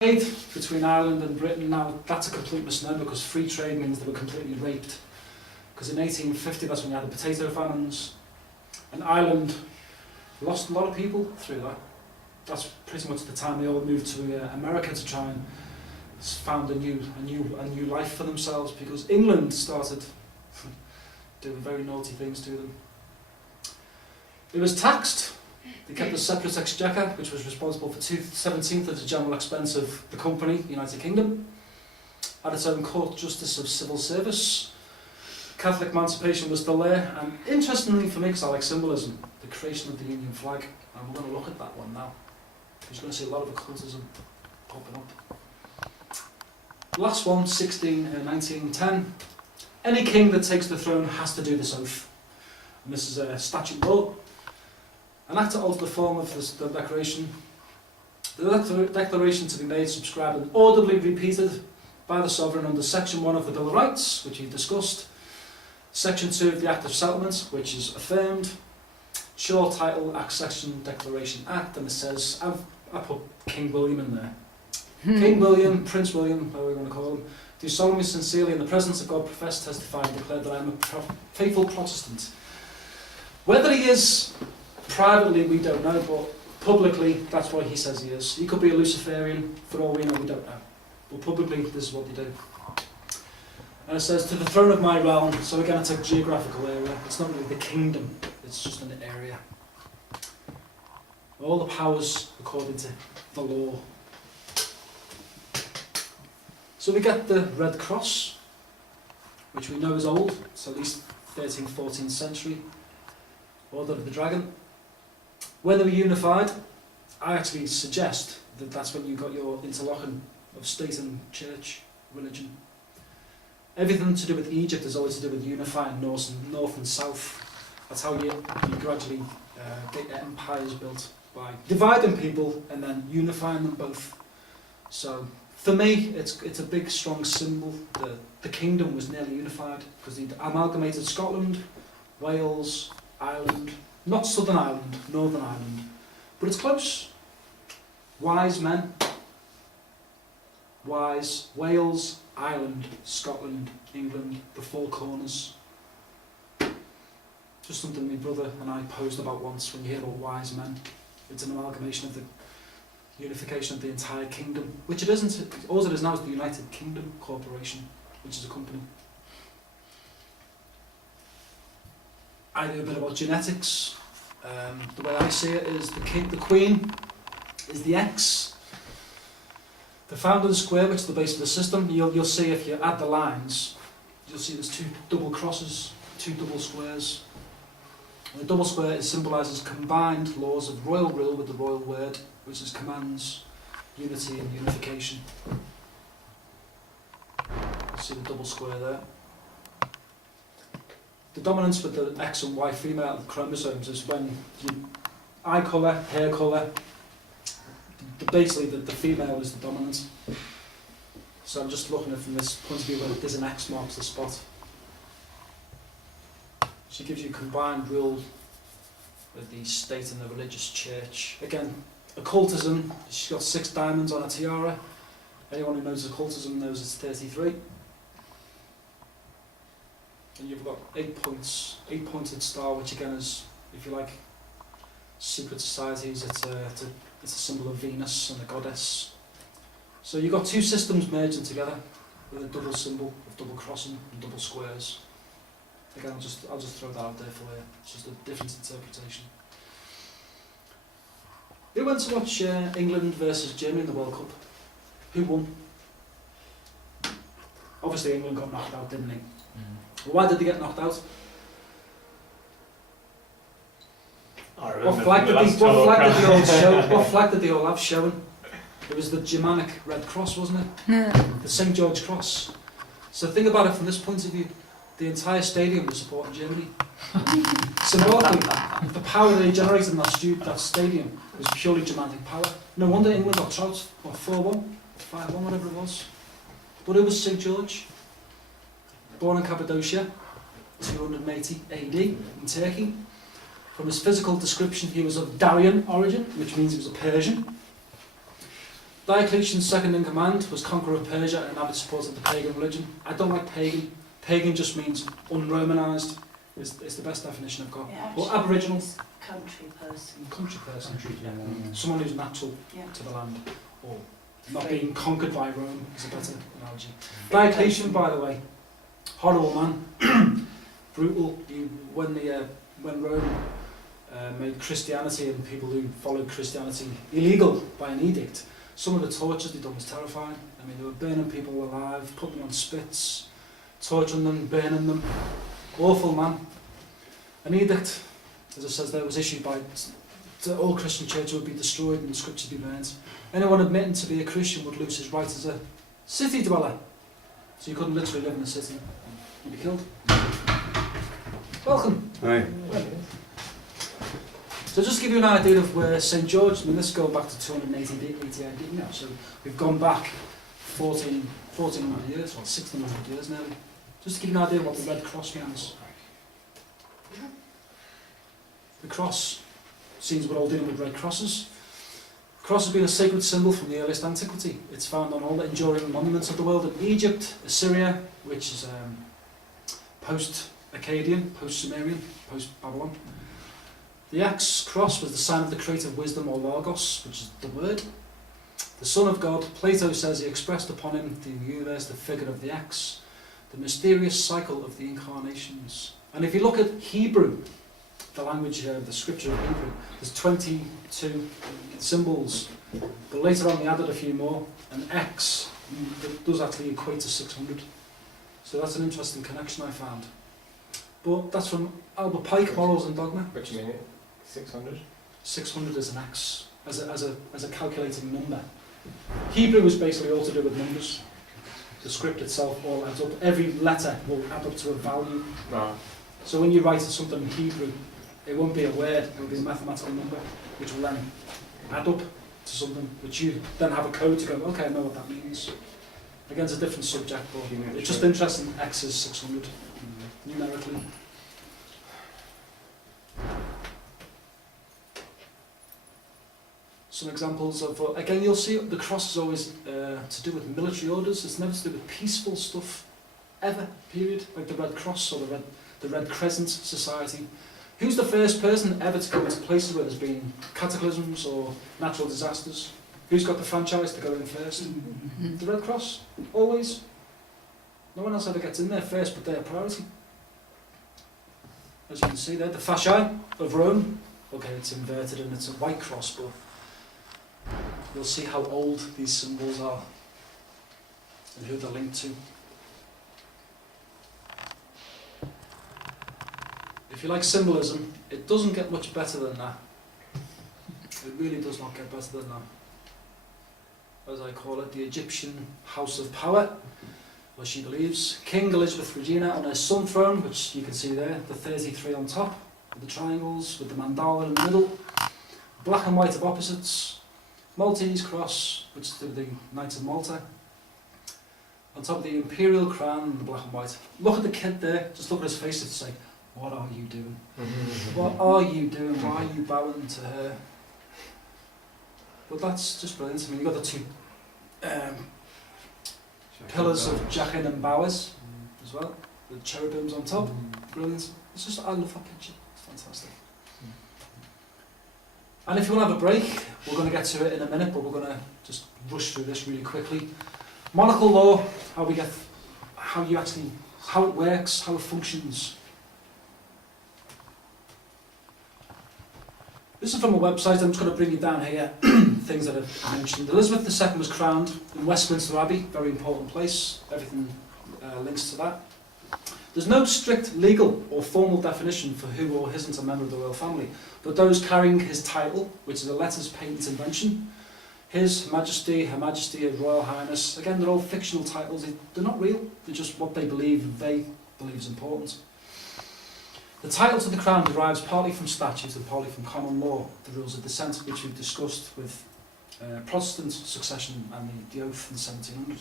Trade between Ireland and Britain, now that's a complete misnomer because free trade means they were completely raped. Because in 1850 that's when you had the potato famines, and Ireland lost a lot of people through that. That's pretty much the time they all moved to America to try and found a new life for themselves, because England started doing very naughty things to them. It was taxed. They kept a separate exchequer, which was responsible for 2/17 of the general expense of the company, the United Kingdom. Had its own court justice of civil service. Catholic emancipation was still there, and interestingly for me, because I like symbolism, the creation of the Union flag. And we're going to look at that one now. You're going to see a lot of occultism popping up. Last one, 1910. Any king that takes the throne has to do this oath. And this is a statute law. An act to alter the form of the declaration. The declaration to be made, subscribed and audibly repeated by the sovereign under Section 1 of the Bill of Rights, which we've discussed. Section 2 of the Act of Settlement, which is affirmed. Short title, Accession Declaration Act, and it says, I put King William in there. King William, Prince William, however we want to call him, do solemnly, sincerely, in the presence of God, profess, testify, and declare that I am a faithful Protestant. Whether he is privately, we don't know, but publicly, that's what he says he is. He could be a Luciferian, for all we know, we don't know. But publicly, this is what they do. And it says, to the throne of my realm, so again it's a geographical area, it's not really the kingdom, it's just an area. All the powers according to the law. So we get the Red Cross, which we know is old, it's at least 13th, 14th century. Order of the Dragon. When they were unified, I actually suggest that that's when you got your interlocking of state and church religion. Everything to do with Egypt is always to do with unifying north and south. That's how you gradually get empires built, by dividing people and then unifying them both. So for me, it's a big, strong symbol. The kingdom was nearly unified because they amalgamated Scotland, Wales, Ireland, not Southern Ireland, Northern Ireland, but it's close. Wise men. Wise, Wales, Ireland, Scotland, England, the four corners. Just something my brother and I posed about once when you hear about wise men. It's an amalgamation of the unification of the entire kingdom, which it isn't. All it is now is the United Kingdom Corporation, which is a company. I know a bit about genetics. The way I see it is the Queen is the X. The founding square, which is the base of the system, you'll see if you add the lines, you'll see there's two double crosses, two double squares. And the double square symbolises combined laws of royal rule with the royal word, which is commands, unity and unification. See the double square there. The dominance with the X and Y female chromosomes is when eye colour, hair colour, basically the female is the dominant. So I'm just looking at it from this point of view where there's an X marks the spot. She gives you combined rule with the state and the religious church. Again, occultism, she's got 6 diamonds on her tiara. Anyone who knows occultism knows it's 33. And you've got 8 points, 8-pointed star, which again is, if you like, secret societies. It's a symbol of Venus and the goddess. So you've got 2 systems merging together with a double symbol of double crossing and double squares. Again, I'll just throw that out there for you. It's just a different interpretation. Who went to watch England versus Germany in the World Cup? Who won? Obviously England got knocked out, didn't they? Well, why did they get knocked out? What flag did they all have showing? It was the Germanic Red Cross, wasn't it? Yeah. The St. George Cross. So think about it from this point of view. The entire stadium was supporting Germany. Symbolically, the power they generated in that stadium was purely Germanic power. No wonder England got trounced, 4-1, 5-1, whatever it was. But it was St. George, born in Cappadocia, 280 AD in Turkey. From his physical description, he was of Daryan origin, which means he was a Persian. Diocletian's second in command was conqueror of Persia and an avid supporter of the pagan religion. I don't like pagan. Pagan just means un-Romanised. It's the best definition I've got. Yeah, Well, Aboriginal. Country person. Country person. Yeah. Someone who's natural Yeah. to the land, or not being conquered by Rome is a better analogy. Diocletian, by the way, horrible man, brutal. When Rome made Christianity and people who followed Christianity illegal by an edict, some of the tortures they done was terrifying. I mean, they were burning people alive, putting them on spits, torturing them, burning them. Awful man. An edict, as it says there, was issued by all Christian churches would be destroyed and the scriptures be burnt. Anyone admitting to be a Christian would lose his right as a city dweller. So you couldn't literally live in a city. You'd be killed. Welcome. Hi. So just to give you an idea of where St George, I mean this goes back to 280 AD now, so we've gone back 1400 years, or 1600 years nearly. Just to give you an idea of what the Red Cross means. The cross, seems we're all dealing with red crosses. The cross has been a sacred symbol from the earliest antiquity. It's found on all the enduring monuments of the world in Egypt, Assyria, which is post-Akkadian, post-Sumerian, post-Babylon. The X cross was the sign of the creative wisdom or logos, which is the word. The Son of God, Plato says he expressed upon him the universe, the figure of the X, the mysterious cycle of the incarnations. And if you look at Hebrew, the language, the scripture of Hebrew, there's 22 symbols, but later on they added a few more, and X that does actually equate to 600. So that's an interesting connection I found. But that's from Albert Pike, Morals and Dogma. What do you mean? 600? 600 is an X, as a calculating number. Hebrew is basically all to do with numbers. The script itself all adds up. Every letter will add up to a value. No. So when you write something in Hebrew, it won't be a word, it will be a mathematical number, which will then add up to something, which you then have a code to go, okay, I know what that means. Again, it's a different subject, but it's just interesting. X is 600, numerically. Some examples of, again, you'll see the cross is always to do with military orders. It's never to do with peaceful stuff, ever, period. Like the Red Cross or the Red Crescent Society. Who's the first person ever to go into places where there's been cataclysms or natural disasters? Who's got the franchise to go in first? The Red Cross, always. No one else ever gets in there first, but they're a priority. As you can see there, the fasci of Rome. Okay, it's inverted and it's a white cross, but you'll see how old these symbols are and who they're linked to. If you like symbolism, it doesn't get much better than that. It really does not get better than that. As I call it, the Egyptian House of Power, where she believes King Elizabeth Regina on her sun throne, which you can see there, the 33 on top, with the triangles, with the mandala in the middle, black and white of opposites, Maltese cross, which is the Knights of Malta, on top of the imperial crown and the black and white. Look at the kid there, just look at his face and say, what are you doing? What are you doing? Why are you bowing to her? But that's just brilliant. I mean, you've got the two pillars of Jachin and Bowers as well, the cherubims on top. Brilliant. It's just, I love that picture. It's fantastic. And if you want to have a break, we're going to get to it in a minute, but we're going to just rush through this really quickly. Monarchical law, how it works, how it functions. This is from a website. I'm just going to bring you down here, things that I've mentioned. Elizabeth II was crowned in Westminster Abbey, very important place. Everything links to that. There's no strict legal or formal definition for who or isn't a member of the royal family, but those carrying his title, which is a letters patent invention, His Majesty, Her Majesty, Her Royal Highness, again, they're all fictional titles. They're not real. They're just what they believe is important. The title to the crown derives partly from statute and partly from common law, the rules of descent, which we've discussed with Protestant succession and the oath in 1700.